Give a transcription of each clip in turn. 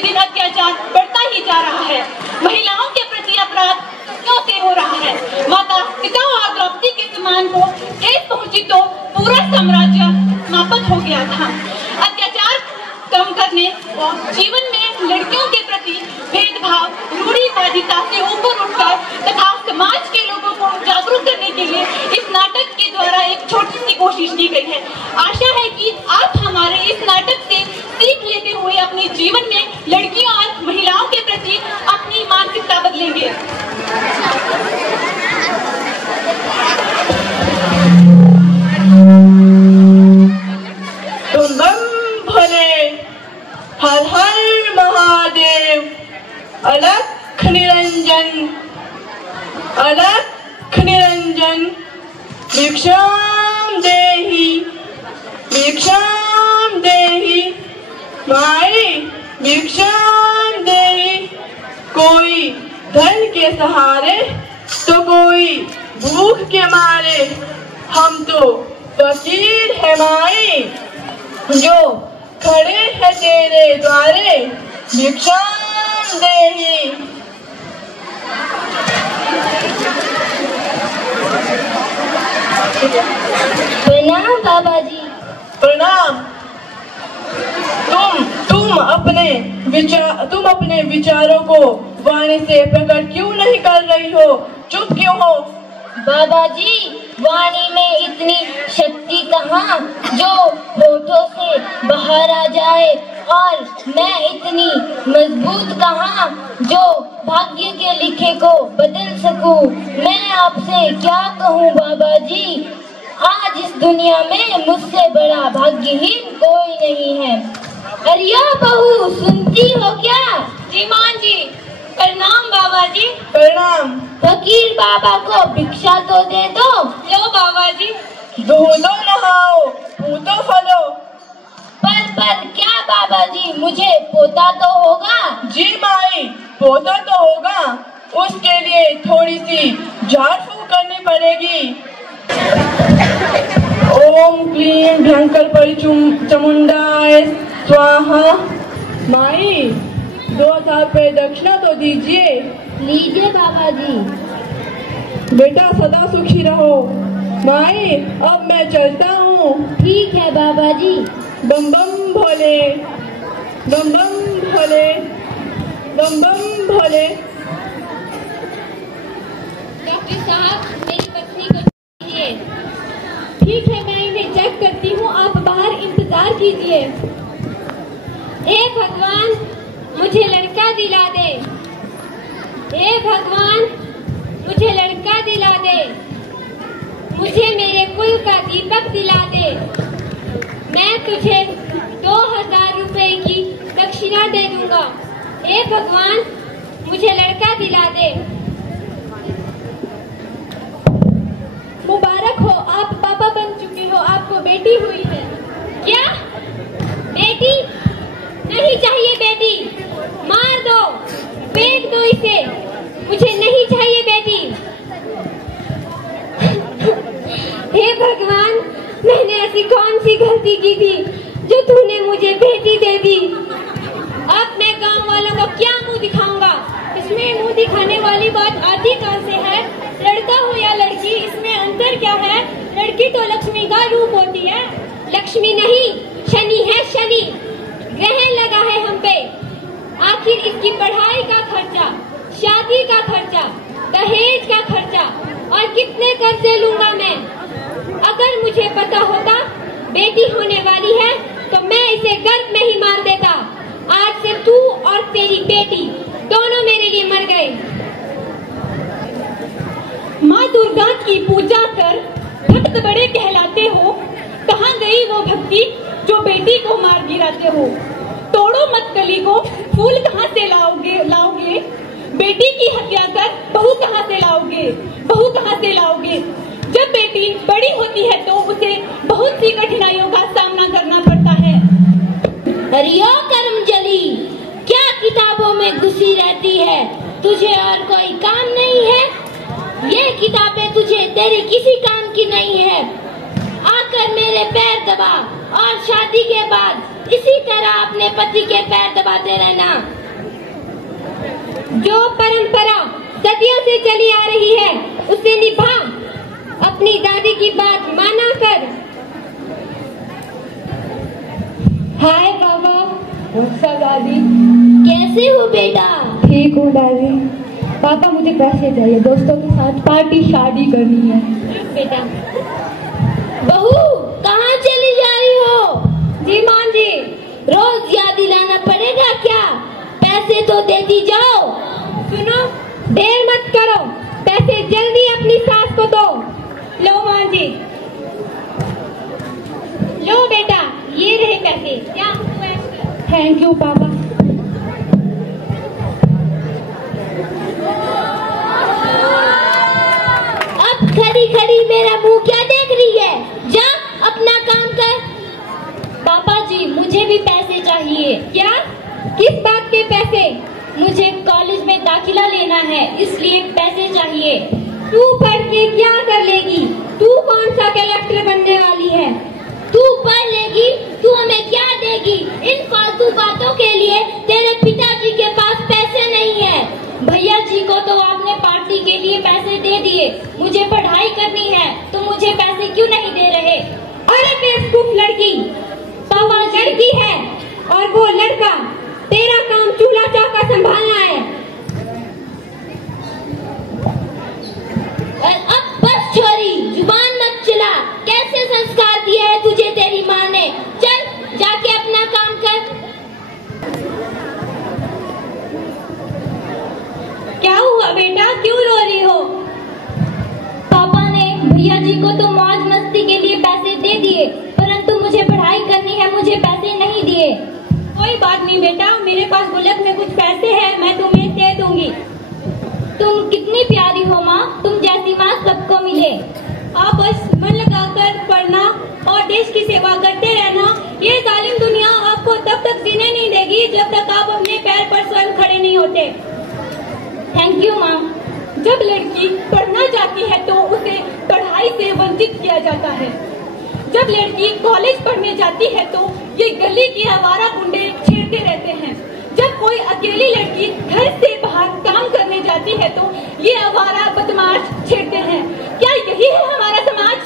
प्रतिदिन अत्याचार बढ़ता ही जा रहा है। महिलाओं के प्रति अपराध क्यों से हो रहा है? माता पिता और द्रौपदी के सम्मान को ठेस पहुंची तो पूरा साम्राज्य समाप्त हो गया था। अत्याचार कम करने और जीवन में लड़कियों के प्रति भेदभाव, रूढ़िवादिता से ऊपर उठकर तथा समाज के लोगों को जागरूक करने के लिए इस नाटक के द्वारा एक छोटी सी कोशिश की गई है। आशा है कि आप हमारे इस नाटक से सीख लेते हुए अपने जीवन में लड़कियों और महिलाओं के प्रति अपनी मानसिकता बदलेंगे। तुम बम भोले, हर हर महादेव, अलख निरंजन, अलख निरंजन, भिक्षाम देहि, भिक्षाम देहि, माई भिक्षाम देहि। कोई धन के सहारे तो कोई भूख के मारे, हम तो फकीर है माई, जो खड़े हैं तेरे द्वारे, भिक्षाम देहि। प्रणाम बाबा जी। प्रणाम। तुम अपने विचारों को वाणी से प्रकट क्यों नहीं कर रही हो? चुप क्यों हो? बाबा जी, वाणी में इतनी शक्ति कहाँ जो होठों से बाहर आ जाए, और मैं इतनी मजबूत कहाँ जो भाग्य के लिखे को बदल सकूं। मैं आपसे क्या कहूँ बाबा जी, आज इस दुनिया में मुझसे बड़ा भाग्यहीन कोई नहीं है। अरिया बहू, सुनती हो क्या? जी मां जी। प्रणाम बाबा जी। प्रणाम। फकीर बाबा को भिक्षा तो दे दो। लो बाबा जी। दूधो नहाओ, पूतो फलो। पर क्या बाबा जी, मुझे पोता तो होगा? जी माई, पोता तो होगा, उसके लिए थोड़ी सी झाड़ फूक करनी पड़ेगी। ओम क्लीं भयंकर परिचमुंडाय स्वाहा। माई, 2000 रुपए दक्षिणा तो दीजिए। लीजिए बाबा जी। बेटा सदा सुखी रहो। माई, अब मैं चलता हूँ। ठीक है बाबा जी। बम बम भोले, बम बम भोले, बम बम भोले। डॉक्टर साहब, मेरी पत्नी को दीजिए। ठीक है, मैं इन्हें चेक करती हूँ, आप बाहर इंतजार कीजिए। हे भगवान, मुझे लड़का दिला दे। हे भगवान, मुझे लड़का दिला दे। मुझे मेरे कुल का दीपक दिला दे। मैं तुझे 2000 रुपए की दक्षिणा दे दूंगा। हे भगवान, मुझे लड़का दिला दे। मुबारक हो, आप पापा बन चुके हो, आपको बेटी हुई है। क्या? बेटी? नहीं चाहिए बेटी, मार दो, फेंक दो इसे, मुझे नहीं चाहिए बेटी। हे भगवान, मैंने ऐसी कौन सी गलती की थी जो तूने मुझे बेटी दे दी? अब मैं गांव वालों को क्या मुंह दिखाऊंगा? इसमें मुंह दिखाने वाली बात आती कहां से है? लड़का हो या लड़की, इसमें अंतर क्या है? लड़की तो लक्ष्मी का रूप होती है। लक्ष्मी नहीं, शनि है, शनि। ग्रहण लगा है हम पे। आखिर इसकी पढ़ाई का खर्चा, शादी का खर्चा, दहेज का खर्चा और कितने कर्जे लूंगा मैं? अगर मुझे पता होता बेटी होने वाली है तो मैं इसे गर्भ में ही मार देता। आज से तू और तेरी बेटी दोनों मेरे लिए मर गए। माँ दुर्गा की पूजा कर भक्त बड़े कहलाते हो। कहाँ गई वो भक्ति जो बेटी को मार गिराते हो? तोड़ो मत कली को, फूल कहाँ से लाओगे? बेटी की हत्या कर बहू कहाँ से लाओगे? बहू कहाँ से लाओगे? जब बेटी बड़ी होती है तो उसे बहुत सी कठिनाइयों का सामना करना पड़ता है। हरियो कर्मजली, क्या किताबों में घुसी रहती है? तुझे और कोई काम नहीं है? ये किताबें तुझे तेरी किसी काम की नहीं है। आकर मेरे पैर दबा और शादी के बाद इसी तरह अपने पति के पैर दबाते रहना। जो परंपरा सदियों से चली आ रही है उसे निभा, अपनी दादी की बात माना कर। हाय बाबा। अच्छा दादी। कैसे हो बेटा? ठीक हूँ दादी। पापा मुझे पैसे चाहिए, दोस्तों के साथ पार्टी शादी करनी है। बेटा। बहू कहाँ चली जा रही हो? जी मां जी। रोज याद दिलाना पड़ेगा क्या? पैसे तो देती जाओ। सुनो, देर मत करो, पैसे जल्दी अपनी सास को दो। लो मां जी। लो बेटा, ये रहे पैसे। क्या? थैंक यू पापा। अब खड़ी खड़ी मेरा मुंह क्या देख रही है? जा अपना काम कर। पापा जी मुझे भी पैसे चाहिए। क्या? किस बात के पैसे? मुझे कॉलेज में दाखिला लेना है, इसलिए पैसे चाहिए। तू पढ़ के क्या कर लेगी? तू कौन सा कलेक्टर बनने वाली है? तू पढ़ लेगी, तू हमें क्या देगी? इन फालतू बातों के लिए तेरे पिताजी के पास पैसे नहीं है। भैया जी को तो आपने पार्टी के लिए पैसे दे दिए, मुझे पढ़ाई करनी है तो मुझे पैसे क्यों नहीं दे रहे? अरे बेवकूफ लड़की, पापा लड़की है और वो लड़का। तेरा काम चूल्हा चौका संभालना है। अब बस छोरी, जुबान मत चला। कैसे संस्कार दिया है तुझे तेरी माँ ने? चल जाके अपना काम कर। क्या हुआ बेटा, क्यों रो रही हो? पापा ने भैया जी को तो मौज मस्ती के लिए पैसे दे दिए, परंतु मुझे पढ़ाई करनी है, मुझे पैसे नहीं दिए। कोई बात नहीं बेटा, मेरे पास गुल्लक में कुछ पैसे हैं, मैं तुम्हें दे दूंगी। तुम कितनी प्यारी हो माँ, तुम जैसी माँ सबको मिले। आप बस मन लगाकर पढ़ना और देश की सेवा करते रहना। ये जालिम दुनिया आपको तब तक जीने नहीं देगी जब तक आप अपने पैर पर स्वयं खड़े नहीं होते। थैंक यू माँ। जब लड़की पढ़ना चाहती है तो उसे पढ़ाई से वंचित किया जाता है। जब लड़की कॉलेज पढ़ने जाती है तो ये गली के आवारा गुंडे छेड़ते रहते हैं। जब कोई अकेली लड़की घर से बाहर काम करने जाती है तो ये आवारा बदमाश छेड़ते हैं। क्या यही है हमारा समाज?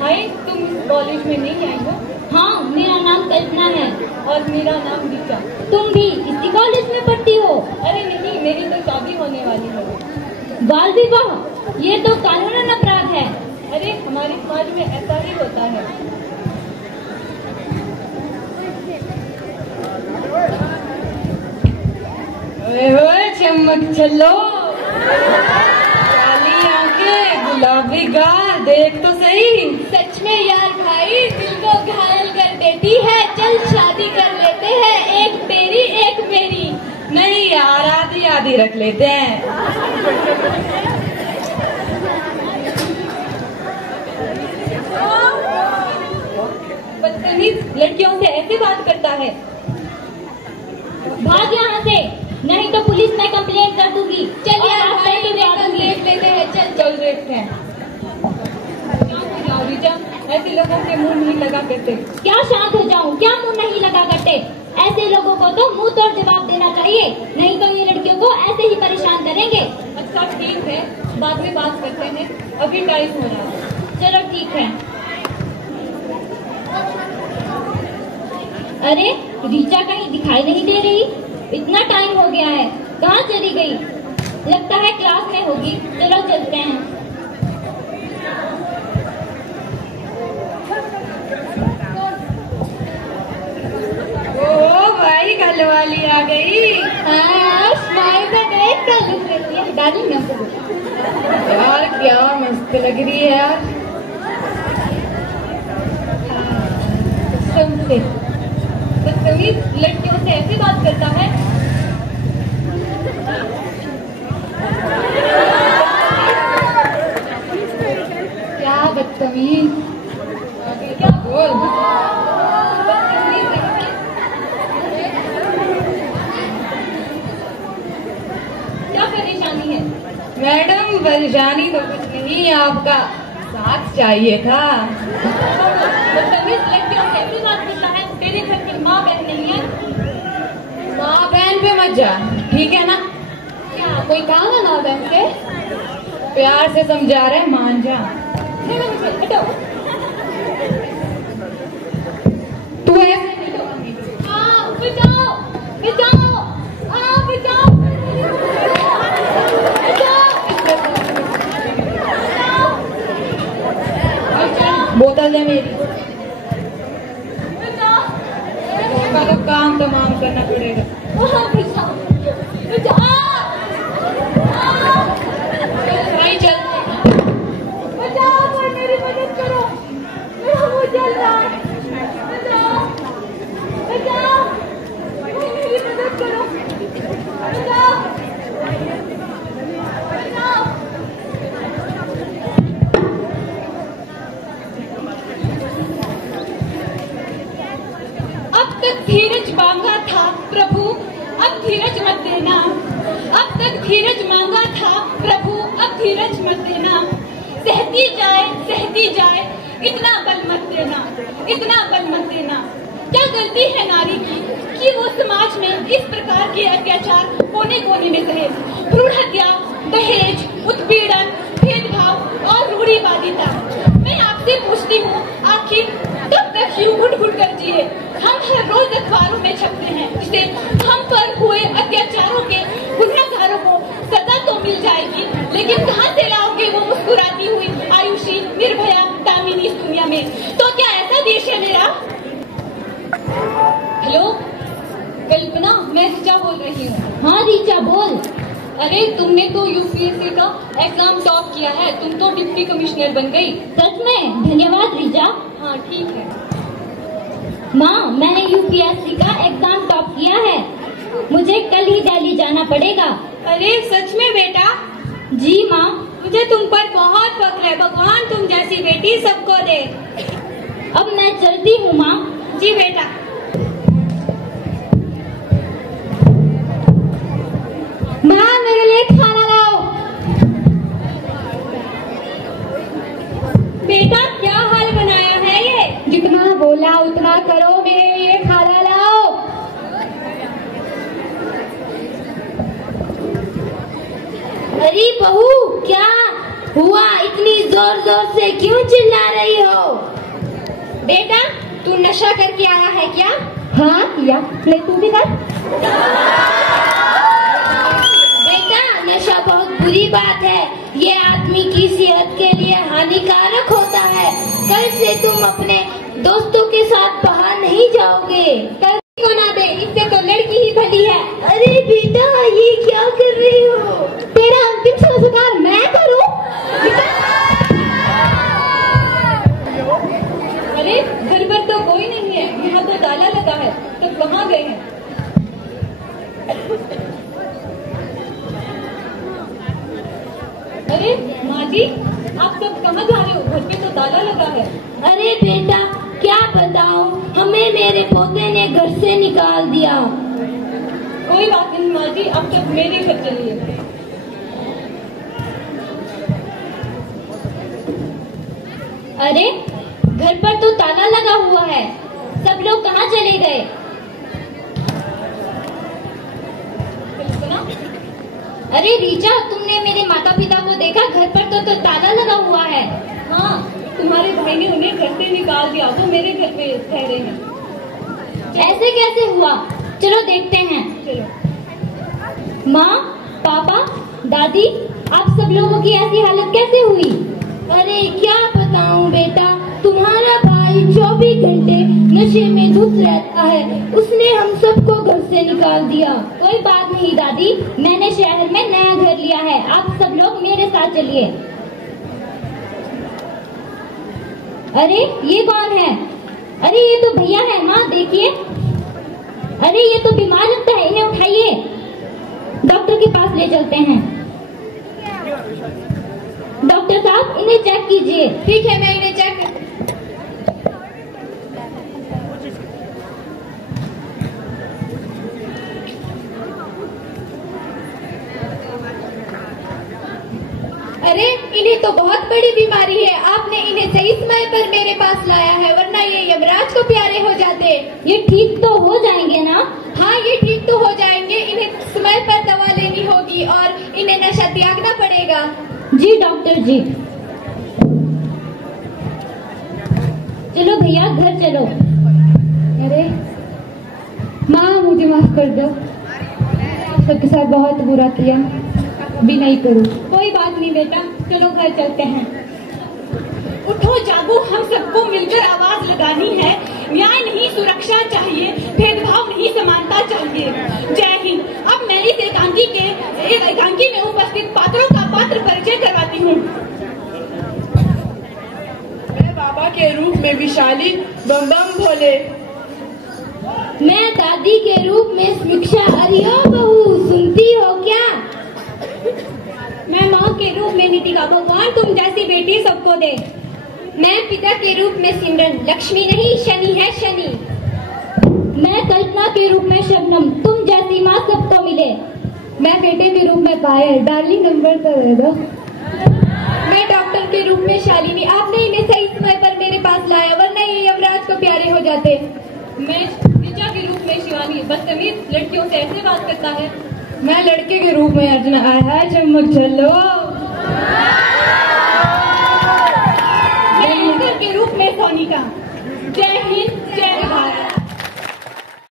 हाय, तुम इस कॉलेज में नहीं आई हो? हाँ, मेरा नाम कल्पना है। और मेरा नाम दीक्षा। तुम भी इसी कॉलेज में पढ़ती हो? अरे नहीं, मेरी तो शादी होने वाली है। बाल विवाह, ये तो कानूनन अपराध है। अरे हमारे समाज में ऐसा ही होता है। ओए चमक चलो, काली आंखें, गुलाबी गाल, देख तो सही। सच में यार भाई, दिल को घायल कर देती है। चल शादी कर लेते हैं, एक तेरी एक मेरी। नहीं यार, आधी आधी रख लेते हैं। बदतमीज लड़कियों से ऐसे बात करता है। भाग यहाँ से, नहीं तो पुलिस में कंप्लेंट कर दूंगी। चल यार भाई, कंप्लेंट लेते हैं। चल देखते हैं। ऐसे लोगों के मुंह नहीं लगा करते। क्या शांत हो जाऊं? क्या मुंह नहीं लगा करते? ऐसे लोगों को तो मुंह तोड़ जवाब देना चाहिए, नहीं तो ये लड़कियों को ऐसे ही परेशान करेंगे। अच्छा ठीक है, बाद में बात करते हैं, अभी टाइम हो रहा है। चलो ठीक है। अरे रीचा कहीं दिखाई नहीं दे रही, इतना टाइम हो गया है, कहाँ चली गई? लगता है क्लास में होगी। चलो चलते हैं। ओ भाई, कल वाली आ गई। स्माइल का देख कर लुक रही है डार्लिंग। यार क्या मस्त लग रही है यार। बदतमीज लड़कियों से ऐसे बात करता है। क्या बदतमीज, क्या बोल। क्या परेशानी है? मैडम परेशानी तो कुछ नहीं, आपका साथ चाहिए था। बदतमीज लड़कियों से ऐसी बात करता है। तेरे घर में माँ बहन नहीं है? माँ बहन पे मत मत जा, ठीक है ना? क्या कोई काम है ना वैसे? प्यार से समझा रहे, मान जा। तू ऐसे नहीं करूंगी। हाँ बचाओ बचाओ, हाँ बचाओ बोतल दे मेरी। उसका तो काम तमाम करना पड़ेगा। भाई चल, बचाओ, कोई मेरी मदद करो, मेरा मुंह जल रहा है। बचाओ बचाओ, कोई मेरी मदद करो, बचाओ बचाओ। अब तक धीरज मांगा था प्रभु, अब धीरज मत देना। अब तक धीरज मांगा था प्रभु, अब धीरज मत देना। सहती जाए, इतना बल मत देना, इतना बल मत देना। क्या गलती है नारी की कि वो समाज में इस प्रकार के अत्याचार कोने कोने में सहे। भ्रूण हत्या, दहेज, उत्पीड़न, भेदभाव और रूढ़िवादिता। मैं आपसे पूछती हूँ, आखिर कब तक यूं घुट-घुट कर जिए? हम हर रोज अखबारों में छपते हैं जिसे हम पर हुए अत्याचारों के गुनहगारों को सजा तो मिल जाएगी, लेकिन कहाँ से लाओगे वो मुस्कुराती हुई आयुषी, निर्भया, दामिनी इस दुनिया में? तो क्या ऐसा देश है मेरा? हेलो कल्पना, मैं रीचा बोल रही हूँ। हाँ रीचा बोल। अरे तुमने तो यूपीएससी का एग्जाम टॉप किया है, तुम तो डिप्टी कमिश्नर बन गई। सच में? धन्यवाद रीचा। हाँ ठीक है। माँ, मैंने यूपीएससी का एग्जाम टॉप किया है, मुझे कल ही दिल्ली जाना पड़ेगा। अरे सच में बेटा? जी माँ। मुझे तुम पर बहुत फख्र है, भगवान तुम जैसी बेटी सबको दे। अब मैं चलती हूँ माँ। जी बेटा। माँ मेरे लिए खाना लाओ। बेटा क्या हाल बनाया है ये? जितना बोला उतना करो, मेरे लिए खाना लाओ। अरे बहू, क्या हुआ? इतनी जोर जोर से क्यों चिल्ला रही हो? बेटा तू नशा करके आया है क्या? हाँ किया। ले तू भी कर। बेटा नशा बहुत बुरी बात है, ये आदमी की सेहत के लिए हानिकारक होता है। कल से तुम अपने दोस्तों के साथ बाहर नहीं जाओगे। कल को ना दे, इससे तो लड़की ही भली है। अरे बेटा ये क्या कर रही हो? तेरा अंतिम संस्कार मैं करूं? अरे घर पर तो कोई नहीं है, यहाँ तो ताला लगा है, तो कहाँ गए हैं? अरे माँ जी, आप सब कहाँ जा रहे हो? घर पे तो ताला लगा है। अरे बेटा क्या बताऊं, हमें मेरे पोते ने घर से निकाल दिया। कोई बात नहीं माँ जी, आप सब मेरे घर चलिए। अरे घर पर तो ताला लगा हुआ है, सब लोग कहाँ चले गए? अरे रीचा, तुमने मेरे माता पिता को देखा? घर पर तो ताला लगा हुआ है। हाँ, तुम्हारे भाई ने उन्हें घर से निकाल दिया, वो मेरे घर पे ठहरे हैं। ऐसे कैसे हुआ? चलो देखते हैं। चलो। माँ, पापा, दादी, आप सब लोगों की ऐसी हालत कैसे हुई? अरे क्या बताऊं बेटा, तुम्हारा भाई 24 घंटे नशे में धुत रहता है, उसने हम सबको घर से निकाल दिया। कोई बात नहीं दादी, मैंने शहर में नया घर लिया है, आप सब लोग मेरे साथ चलिए। अरे ये कौन है? अरे ये तो भैया है। माँ देखिए, अरे ये तो बीमार लगता है, इन्हें उठाइए, डॉक्टर के पास ले चलते हैं। डॉक्टर साहब इन्हें चेक कीजिए। ठीक है, मैं इन्हें चेक। अरे इन्हें तो बहुत बड़ी बीमारी है, आपने इन्हें सही समय पर मेरे पास लाया है, वरना ये यमराज को प्यारे हो जाते। ये ठीक तो हो जाएंगे ना? हाँ ये ठीक तो हो जाएंगे, इन्हें जी। चलो भैया घर चलो। अरे माँ मुझे माफ कर दो, आप सबके साथ बहुत बुरा किया, भी नहीं करूँ। कोई बात नहीं बेटा, चलो घर चलते हैं। उठो जागो, हम सबको मिलकर आवाज लगानी है। न्याय नहीं सुरक्षा चाहिए, भेदभाव नहीं समानता चाहिए। जय हिंद। अब मैं इस एकांकी में उपस्थित पात्रों का पात्र परिचय करवाती हूँ। मैं बाबा के रूप में विशाली बम बम भोले। मैं दादी के रूप में समीक्षा। अरियो बहू सुनती हो क्या? मैं माँ के रूप में नीतिका। भगवान तुम जैसी बेटी सबको दे। मैं पिता के रूप में सिमरन। लक्ष्मी नहीं शनि है शनि। मैं कल्पना के रूप में शबनम। तुम जैसी माँ सबको मिले। मैं बेटे के रूप में पायल। डार्लिंग नंबर तो दे दो। मैं डॉक्टर के रूप में शालिनी। आपने इन्हें सही समय पर मेरे पास लाया, वरना ये यमराज को प्यारे हो जाते। मैं ऋचा के रूप में शिवानी। बदतमीज लड़कियों से ऐसे बात करता है। मैं लड़के के रूप में अर्चना। आया है चमक चलो।